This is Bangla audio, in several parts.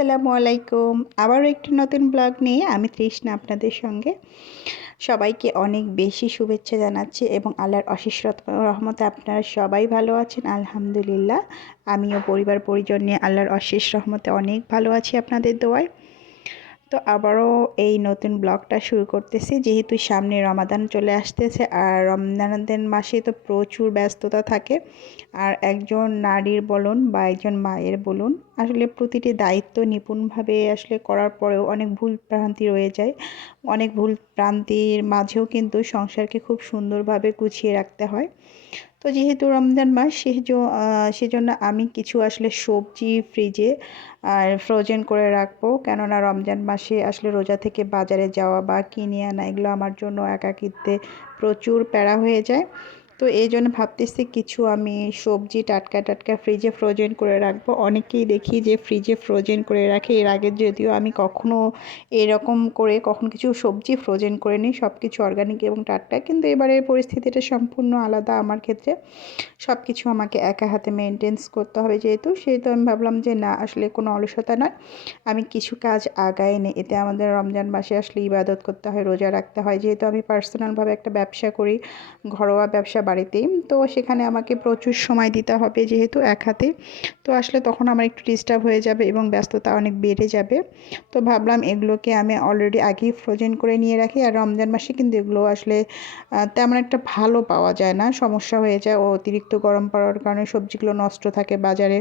আসসালামু আলাইকুম। আবারও একটি নতুন ব্লগ নিয়ে আমি তৃষ্ণা আপনাদের সঙ্গে। সবাইকে অনেক বেশি শুভেচ্ছা জানাচ্ছি এবং আল্লাহর অশেষ রহমতে আপনারা সবাই ভালো আছেন আলহামদুলিল্লাহ। আমিও পরিবার পরিজন নিয়ে আল্লাহর অশেষ রহমতে অনেক ভালো আছি আপনাদের দোয়ায়। তো আবারও এই নতুন ব্লগটা শুরু করতেছি, যেহেতু সামনে রমাদান চলে আসতেছে আর রমজানের মাসে তো প্রচুর ব্যস্ততা থাকে। আর একজন নারীর বলুন বা একজন মায়ের বলুন, আসলে প্রতিটি দায়িত্ব নিপুণভাবে আসলে করার পরেও অনেক ভুল ভ্রান্তি রয়ে যায়। অনেক ভুল ভ্রান্তির মাঝেও কিন্তু সংসারকে খুব সুন্দরভাবে গুছিয়ে রাখতে হয়। তো যেহেতু রমজান মাস সেজন্য আমি কিছু আসলে সবজি ফ্রিজে আর ফ্রোজেন করে রাখবো, কেননা রমজান মাসে আসলে রোজা থেকে বাজারে যাওয়া বা কিনে আনা এগুলো আমার জন্য একাকিত্বে প্রচুর প্যারা হয়ে যায়। তো এই জন্য ভাবতেছি কিছু আমি সবজি টাটকা টাটকা ফ্রিজে ফ্রোজেন করে রাখবো। অনেকেই দেখি যে ফ্রিজে ফ্রোজেন করে রাখে, এর আগে যদিও আমি কখনো এরকম করে কখনো কিছু সবজি ফ্রোজেন করে নিই, সব কিছু অর্গানিক এবং টাটকা। কিন্তু এবারের পরিস্থিতিটা সম্পূর্ণ আলাদা আমার ক্ষেত্রে। সব কিছু আমাকে একা হাতে মেনটেন্স করতে হবে, সেহেতু আমি ভাবলাম যে না, আসলে কোনো অলসতা নয়, আমি কিছু কাজ আগায় নেই। এতে আমাদের রমজান মাসে আসলে ইবাদত করতে হয়, রোজা রাখতে হয়। যেহেতু আমি পার্সোনালভাবে একটা ব্যবসা করি, ঘরোয়া ব্যবসা বাড়িতেই, তো সেখানে আমাকে প্রচুর সময় দিতে হবে যেহেতু এক হাতে। তো আসলে তখন আমার একটু ডিস্টার্ব হয়ে যাবে এবং ব্যস্ততা অনেক বেড়ে যাবে। তো ভাবলাম এগুলোকে আমি অলরেডি আগেই ফ্রোজেন করে নিয়ে রাখি। আর রমজান মাসে কিন্তু এগুলো আসলে তেমন একটা ভালো পাওয়া যায় না, সমস্যা হয়ে যায় ও অতিরিক্ত গরম পড়ার কারণে সবজিগুলো নষ্ট থাকে বাজারে।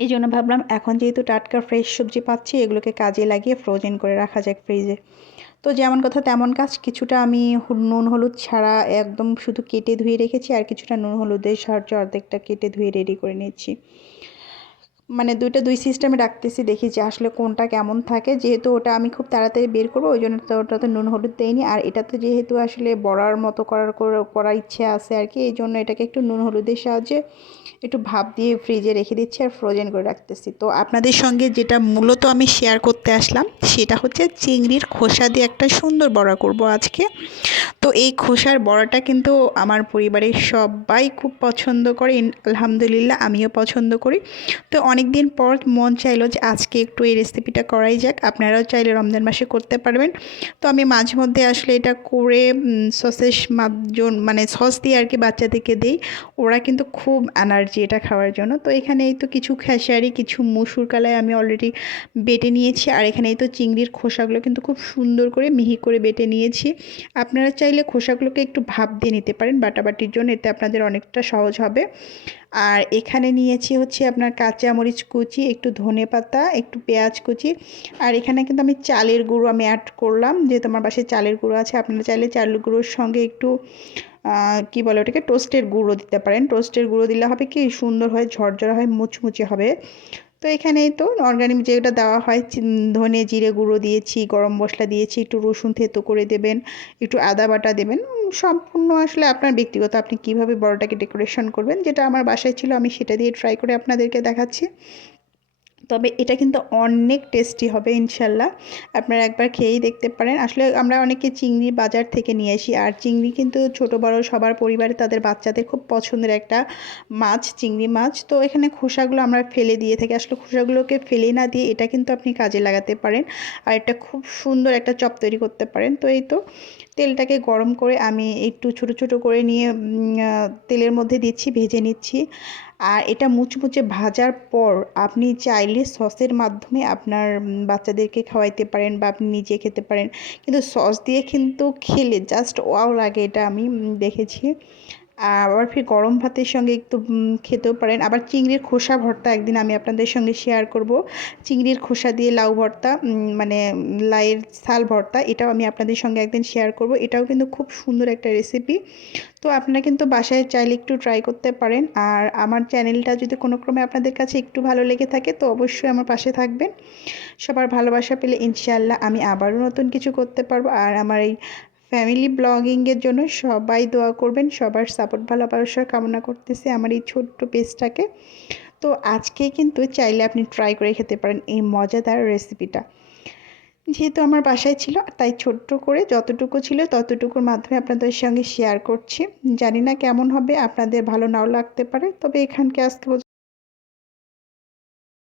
এই জন্য ভাবলাম এখন যেহেতু টাটকা ফ্রেশ সবজি পাচ্ছি, এগুলোকে কাজে লাগিয়ে ফ্রোজেন করে রাখা যাক ফ্রিজে। তো যেমন কথা তেমন কাজ, কিছুটা আমি নুন হলুদ ছাড়া একদম শুধু কেটে ধুয়ে রেখেছি, আর কিছুটা নুন হলুদের সাহায্যে অর্ধেকটা কেটে ধুয়ে রেডি করে নিচ্ছি। মানে দুই সিস্টেমে রাখতেছি, দেখি যে আসলে কোনটা কেমন থাকে। যেহেতু ওটা আমি খুব তাড়াতাড়ি বের করবো, ওই জন্য তো ওটাতে নুন হলুদ দেয়নি। আর এটাতে যেহেতু আসলে বড়ার মতো করার ইচ্ছে আছে আর কি, এই জন্য এটাকে একটু নুন হলুদের সাহায্যে একটু ভাপ দিয়ে ফ্রিজে রেখে দিচ্ছি আর ফ্রোজেন করে রাখতেছি। তো আপনাদের সঙ্গে যেটা মূলত আমি শেয়ার করতে আসলাম সেটা হচ্ছে চিংড়ির খোসা দিয়ে একটা সুন্দর বড়া করব আজকে। তো এই খোসার বড়াটা কিন্তু আমার পরিবারের সবাই খুব পছন্দ করে, আলহামদুলিল্লাহ আমিও পছন্দ করি। তো অনেক দিন পর মন চাইলো যে আজকে একটু এই রেসিপিটা করাই যাক। আপনারাও চাইলে রমজান মাসে করতে পারবেন। তো আমি মাঝে মধ্যে আসলে এটা করে সসের মাধ্যম মানে সস দিয়ে আর কি বাচ্চাদেরকে দিই। ওরা কিন্তু খুব এনার্জি এটা খাওয়ার জন্য। তো এখানে এই তো কিছু খেসারি, কিছু মুসুর কালাই আমি অলরেডি বেটে নিয়েছি। আর এখানে এই তো চিংড়ির খোসাগুলো কিন্তু খুব সুন্দর করে মিহি করে বেটে নিয়েছি। আপনারা চাইলে খোসাগুলোকে একটু ভাপ দিয়ে নিতে পারেন বাটাবাটির জন্য, এতে আপনাদের অনেকটা সহজ হবে। আর এখানে নিয়েছি হচ্ছে আপনার কাঁচামরিচ কুচি, একটু ধনেপাতা, একটু পেঁয়াজ কুচি। আর এখানে কিন্তু আমি চালের গুঁড়ো আমি অ্যাড করলাম, যেহেতু আমার বাসায় চালের গুঁড়ো আছে। আপনারা চাইলে চালের গুঁড়োর সঙ্গে একটু কী বলে ওটাকে, টোস্টের গুঁড়ো দিতে পারেন। টোস্টের গুঁড়ো দিলে হবে কি, সুন্দর হয়, ঝরঝরা হয়, মুচমুচে হবে। তো এখানেই তো অর্গানিক যেটা দেওয়া হয়, ধনে জিরে গুঁড়ো দিয়েছি, গরম মশলা দিয়েছি, একটু রসুন থেতো করে দেবেন, একটু আদা বাটা দেবেন। সম্পূর্ণ আসলে আপনার ব্যক্তিগত, আপনি কীভাবে বড়টাকে ডেকোরেশন করবেন। যেটা আমার বাসায় ছিল আমি সেটা দিয়ে ট্রাই করে আপনাদেরকে দেখাচ্ছি। তবে এটা কিন্তু অনেক টেস্টি হবে ইনশাল্লাহ, আপনারা একবার খেয়েই দেখতে পারেন। আসলে আমরা অনেকে চিংড়ি বাজার থেকে নিয়ে আসি, আর চিংড়ি কিন্তু ছোট বড় সবার পরিবারে তাদের বাচ্চাদের খুব পছন্দের একটা মাছ, চিংড়ি মাছ। তো এখানে খোসাগুলো আমরা ফেলে দিয়ে থাকি, আসলে খোসাগুলোকে ফেলে না দিয়ে এটা কিন্তু আপনি কাজে লাগাতে পারেন, আর এটা খুব সুন্দর একটা চপ তৈরি করতে পারেন। তো এই তো তেলটাকে গরম করে আমি একটু ছোট ছোট করে নিয়ে তেলের মধ্যে দিচ্ছি, ভেজে নিচ্ছি। আর এটা মুচমুচে ভাজার পর আপনি চাইলে সসের মাধ্যমে আপনার বাচ্চাদেরকে খাওয়াইতে পারেন বা আপনি নিজে খেতে পারেন। কিন্তু সস দিয়ে কিন্তু খেলে জাস্ট ওয়াও লাগে, এটা আমি দেখেছি। আবার ফির গরম ভাতের সঙ্গে একটু খেতেও পারেন। আবার চিংড়ির খোসা ভর্তা একদিন আমি আপনাদের সঙ্গে শেয়ার করব। চিংড়ির খোসা দিয়ে লাউ ভর্তা, মানে লাউয়ের ছাল ভর্তা, এটাও আমি আপনাদের সঙ্গে একদিন শেয়ার করব। এটাও কিন্তু খুব সুন্দর একটা রেসিপি। তো আপনারা কিন্তু বাসায় চাইলে একটু ট্রাই করতে পারেন। আর আমার চ্যানেলটা যদি কোনো ক্রমে আপনাদের কাছে একটু ভালো লেগে থাকে, তো অবশ্যই আমার পাশে থাকবেন। সবার ভালোবাসা পেলে ইনশাআল্লাহ আমি আবারও নতুন কিছু করতে পারবো। আর আমার এই ফ্যামিলি ব্লগিংয়ের জন্য সবাই দোয়া করবেন, সবার সাপোর্ট ভালোবাসা কামনা করতেছি আমার এই ছোট্ট পেজটাকে। তো আজকে কিন্তু চাইলে আপনি ট্রাই করে খেতে পারেন এই মজাদার রেসিপিটা। যেহেতু আমার বাসায় ছিল, তাই ছোট্ট করে যতটুকু ছিল ততটুকুর মাধ্যমে আপনাদের সঙ্গে শেয়ার করছি। জানি না কেমন হবে, আপনাদের ভালো নাও লাগতে পারে। তবে এখানকে আজকে